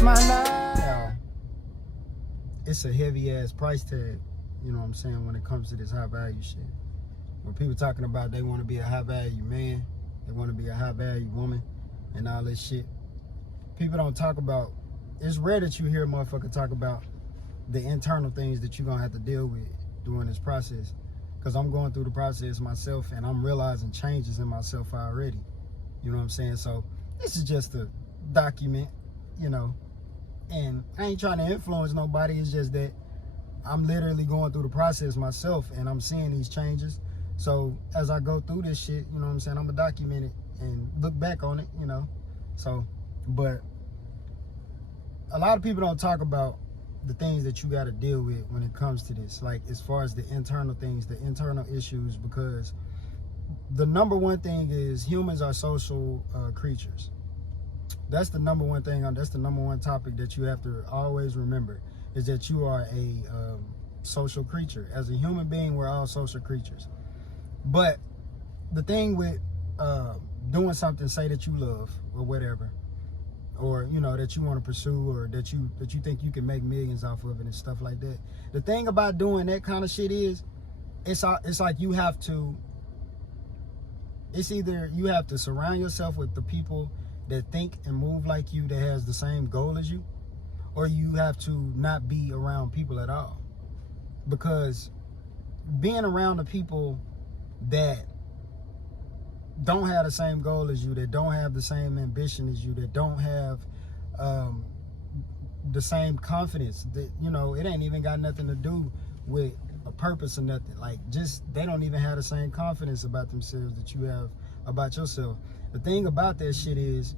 It's my life. Now, it's a heavy ass price tag, you know what I'm saying, when it comes to this high value shit. When people talking about they want to be a high value man, they want to be a high value woman, and all this shit. People don't talk about, it's rare that you hear a motherfucker talk about the internal things that you're going to have to deal with during this process. Because I'm going through the process myself, and I'm realizing changes in myself already. You know what I'm saying? So this is just a document, you know, and I ain't trying to influence nobody. It's just that I'm literally going through the process myself, and I'm seeing these changes. So as I go through this shit, you know what I'm saying, I'm gonna document it and look back on it, you know. So, but a lot of people don't talk about the things that you got to deal with when it comes to this, like as far as the internal things, the internal issues, because the number one thing is humans are social creatures. That's the number one thing, that's the number one topic that you have to always remember, is that you are a social creature. As a human being, we're all social creatures. But the thing with doing something, say that you love or whatever, or you know that you want to pursue, or that you think you can make millions off of it and stuff like that. The thing about doing that kind of shit is, it's like you have to. It's either you have to surround yourself with the people that think and move like you, that has the same goal as you, or you have to not be around people at all. Because being around the people that don't have the same goal as you, that don't have the same ambition as you, that don't have the same confidence, that, you know, it ain't even got nothing to do with a purpose or nothing. Like, just, they don't even have the same confidence about themselves that you have about yourself. The thing about that shit is,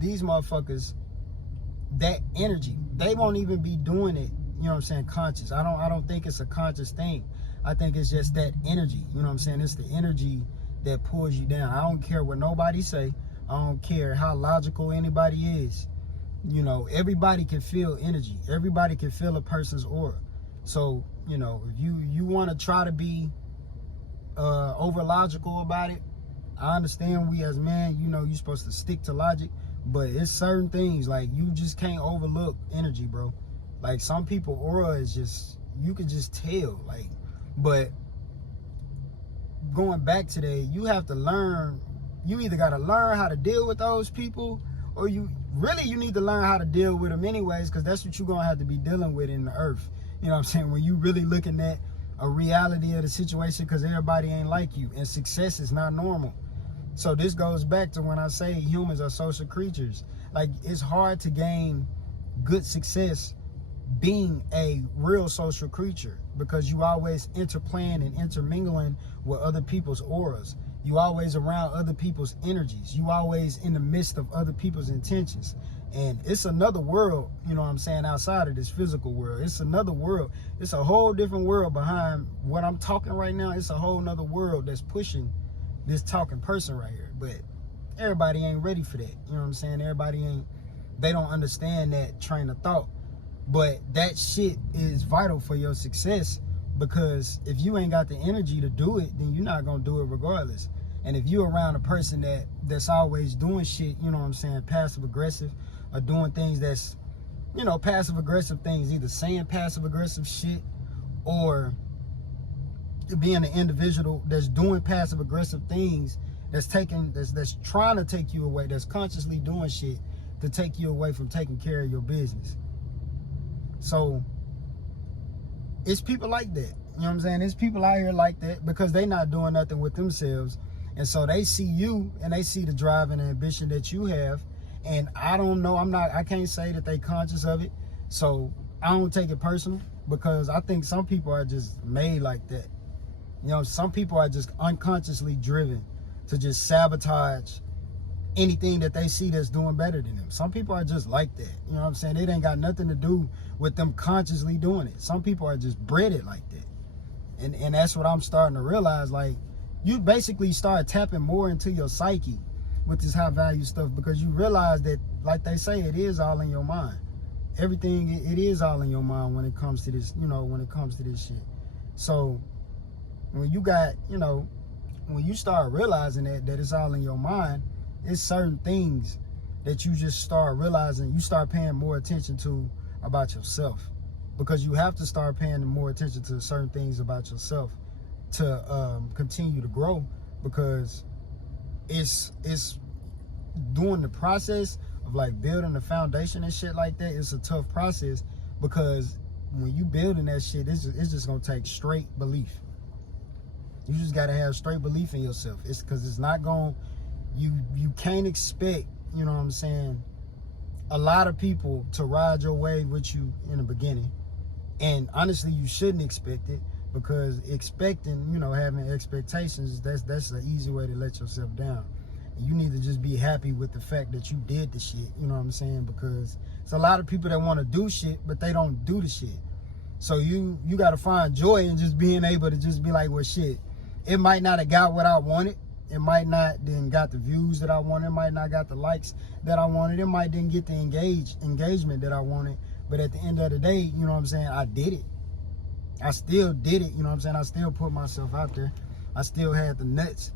these motherfuckers, that energy, they won't even be doing it, you know what I'm saying, conscious. I don't think it's a conscious thing. I think it's just that energy, you know what I'm saying? It's the energy that pulls you down. I don't care what nobody say. I don't care how logical anybody is. You know, everybody can feel energy. Everybody can feel a person's aura. So, you know, if you want to try to be over logical about it, I understand we as men, you know, you're supposed to stick to logic, but it's certain things, like, you just can't overlook energy, bro. Like, some people aura is just, you can just tell, like. But going back to that, you have to learn, you either got to learn how to deal with those people, or you need to learn how to deal with them anyways, because that's what you're going to have to be dealing with in the earth. You know what I'm saying? When you really looking at a reality of the situation, because everybody ain't like you, and success is not normal. So this goes back to when I say humans are social creatures. Like, it's hard to gain good success being a real social creature, because you always interplaying and intermingling with other people's auras. You always around other people's energies. You always in the midst of other people's intentions. And it's another world, you know what I'm saying, outside of this physical world. It's another world. It's a whole different world behind what I'm talking right now. It's a whole nother world that's pushing this talking person right here. But everybody ain't ready for that. You know what I'm saying? They don't understand that train of thought. But that shit is vital for your success, because if you ain't got the energy to do it, then you're not gonna do it regardless. And if you're around a person that's always doing shit, you know what I'm saying, passive aggressive, or doing things that's, you know, passive aggressive things, either saying passive aggressive shit, or being an individual that's doing passive aggressive things, that's trying to take you away, that's consciously doing shit to take you away from taking care of your business. So it's people like that, you know what I'm saying? There's people out here like that, because they not doing nothing with themselves. And so they see you, and they see the drive and the ambition that you have. And I don't know, I can't say that they conscious of it. So I don't take it personal, because I think some people are just made like that. You know, some people are just unconsciously driven to just sabotage anything that they see that's doing better than them. Some people are just like that. You know what I'm saying? It ain't got nothing to do with them consciously doing it. Some people are just bred it like that. And that's what I'm starting to realize. Like, you basically start tapping more into your psyche with this high value stuff, because you realize that, like they say, it is all in your mind. Everything, it is all in your mind when it comes to this, you know, when it comes to this shit. So when you got, you know, when you start realizing that it's all in your mind, it's certain things that you just start realizing, you start paying more attention to about yourself, because you have to start paying more attention to certain things about yourself to continue to grow, because it's doing the process of like building the foundation and shit like that. It's a tough process, because when you building that shit, it's just gonna take straight belief. You just gotta have straight belief in yourself. It's because it's not gonna, you can't expect, you know what I'm saying, a lot of people to ride your wave with you in the beginning. And honestly, you shouldn't expect it, because expecting, you know, having expectations, that's an easy way to let yourself down. And you need to just be happy with the fact that you did the shit, you know what I'm saying? Because it's a lot of people that want to do shit, but they don't do the shit. So you got to find joy in just being able to just be like, well, shit, it might not have got what I wanted. It might not then got the views that I wanted. It might not got the likes that I wanted. It might didn't get the engagement that I wanted. But at the end of the day, you know what I'm saying, I did it. I still did it, you know what I'm saying? I still put myself out there. I still had the nuts,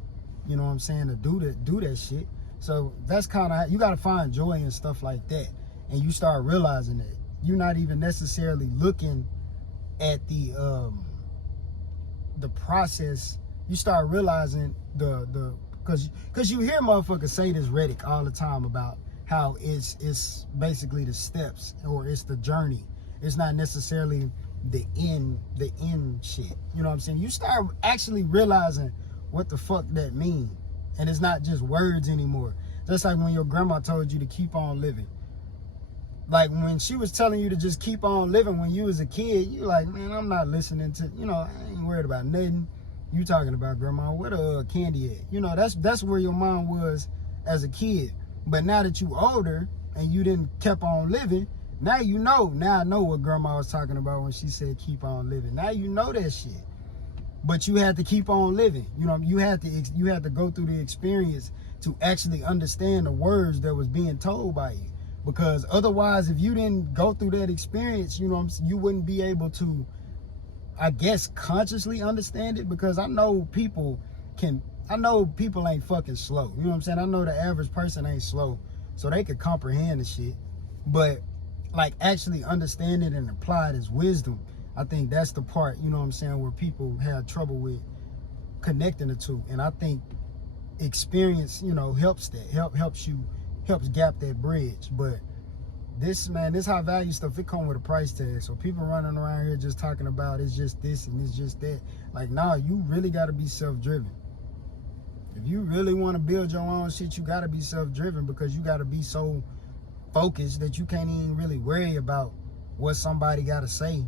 you know what I'm saying, to do that shit. So that's kind of, you got to find joy in stuff like that. And you start realizing that you're not even necessarily looking at the process. You start realizing because you hear motherfuckers say this rhetoric all the time about how it's basically the steps, or it's the journey. It's not necessarily the end shit. You know what I'm saying? You start actually realizing what the fuck that mean. And it's not just words anymore. Just like when your grandma told you to keep on living. Like when she was telling you to just keep on living when you was a kid, you like, man, I'm not listening to, you know, I ain't worried about nothing. You talking about, grandma, where the candy at? You know, that's where your mind was as a kid. But now that you older and you didn't kept on living, now you know. Now I know what grandma was talking about when she said keep on living. Now you know that shit. But you had to keep on living. You know, you had to go through the experience to actually understand the words that was being told by you. Because otherwise, if you didn't go through that experience, you know, you wouldn't be able to, I guess, consciously understand it. Because I know people ain't fucking slow. You know what I'm saying? I know the average person ain't slow, so they could comprehend the shit. But like actually understand it and apply it as wisdom, I think that's the part, you know what I'm saying, where people have trouble with connecting the two. And I think experience, you know, helps that, helps gap that bridge. But this high value stuff, it come with a price tag. So people running around here just talking about it's just this and it's just that. Like, nah, you really got to be self-driven. If you really want to build your own shit, you got to be self-driven, because you got to be so focused that you can't even really worry about what somebody got to say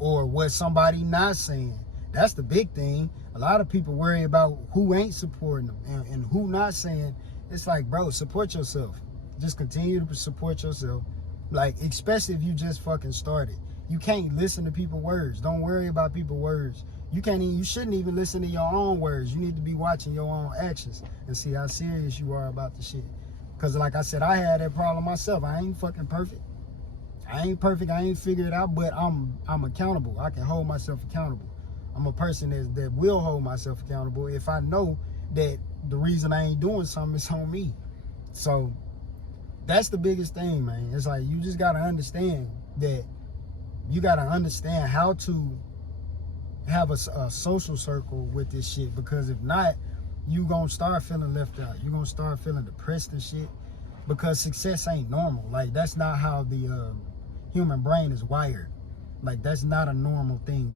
or what somebody not saying. That's the big thing. A lot of people worry about who ain't supporting them and who not saying. It's like, bro, support yourself. Just continue to support yourself. Like, especially if you just fucking started. You can't listen to people's words. Don't worry about people's words. You shouldn't even listen to your own words. You need to be watching your own actions and see how serious you are about the shit. Because like I said, I had that problem myself. I ain't fucking perfect. I ain't figured it out, but I'm accountable. I can hold myself accountable. I'm a person that will hold myself accountable if I know that the reason I ain't doing something is on me. So that's the biggest thing, man. It's like, you just got to understand that you got to understand how to have a social circle with this shit. Because if not, you gonna start feeling left out. You gonna start feeling depressed and shit, because success ain't normal. Like, that's not how the human brain is wired. Like, that's not a normal thing.